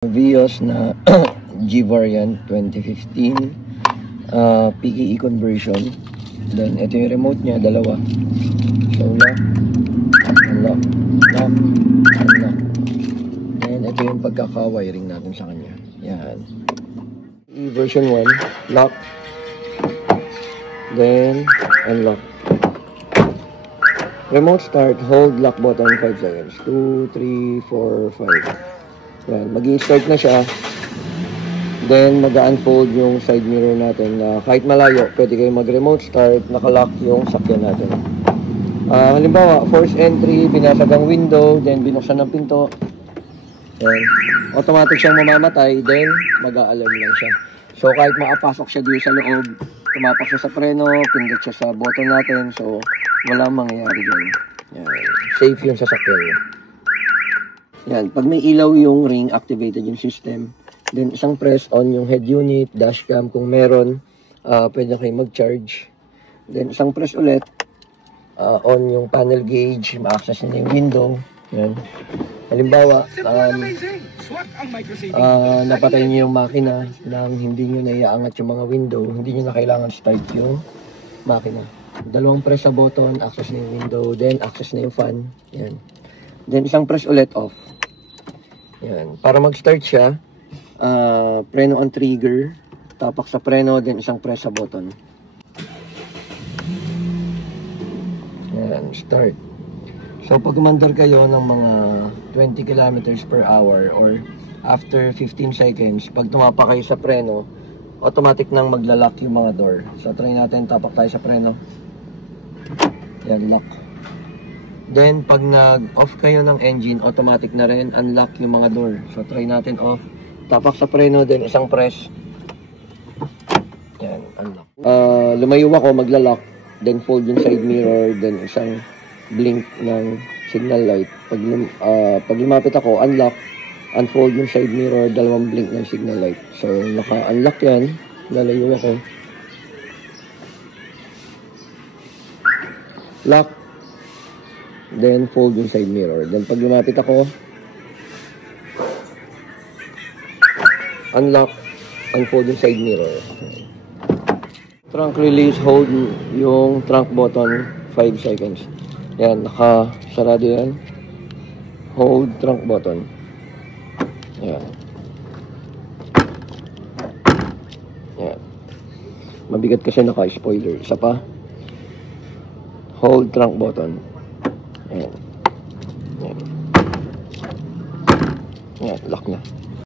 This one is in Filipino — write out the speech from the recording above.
Vios na G variant 2015 PKE conversion. Then ito yung remote niya, dalawa. So lock, unlock, lock, unlock. Then ito yung pagkaka-wiring natin sa kanya. Yan. Version 1, lock, then unlock. Remote start, hold lock button 5 seconds. 2, 3, 4, 5. Yan, mag-i-start na siya. Then mag-unfold yung side mirror natin na kahit malayo, pwede kayo mag-remote start, nakalock yung sakyan natin. Halimbawa, force entry, binasag ang window, then binuksan ng pinto. Yan. Automatic siyang mamamatay, then mag-a-alarm lang siya. So kahit makapasok siya dito sa loob, tumapak siya sa preno, pindot siya sa button natin, so walang mangyayari dyan. Yan. Safe yung sasakyan niya. Yan, pag may ilaw yung ring, activated yung system. Then isang press on yung head unit, dashcam kung meron, pwede kayo mag-charge. Then isang press ulit, on yung panel gauge, ma-access na yung window. Yan. Halimbawa, napatay niyo yung makina nang hindi nyo naiaangat yung mga window, hindi nyo na kailangan start yung makina. Dalawang press sa button, access na yung window, then access na yung fan. Yan. Then isang press ulit off. Yan. Para mag-start siya, preno on trigger, tapak sa preno, then isang press sa button. Yan, start. So pag umandar kayo ng mga 20 kilometers per hour or after 15 seconds, pag tumapak kayo sa preno, automatic nang maglalak yung mga door. So try natin, tapak tayo sa preno. Yan, lock. Then, pag nag-off kayo ng engine, automatic na rin, unlock yung mga door. So, try natin off. Tapak sa preno, then isang press. Yan, unlock. Lumayo ako, magla-lock. Then, fold yung side mirror. Then, isang blink ng signal light. Pag lumapit ako, unlock. Unfold yung side mirror, dalawang blink ng signal light. So, naka-unlock yan. Lalayo ako. Lock. Then, fold yung side mirror. Then, pag lumapit ako, unlock, unfold yung side mirror. Trunk release, hold yung trunk button 5 seconds. Yan, nakasarado yan. Hold trunk button. Yan. Yan. Mabigat kasi naka-spoiler. Isa pa. Hold trunk button. Ayan. Ayan. Ayan, lock na.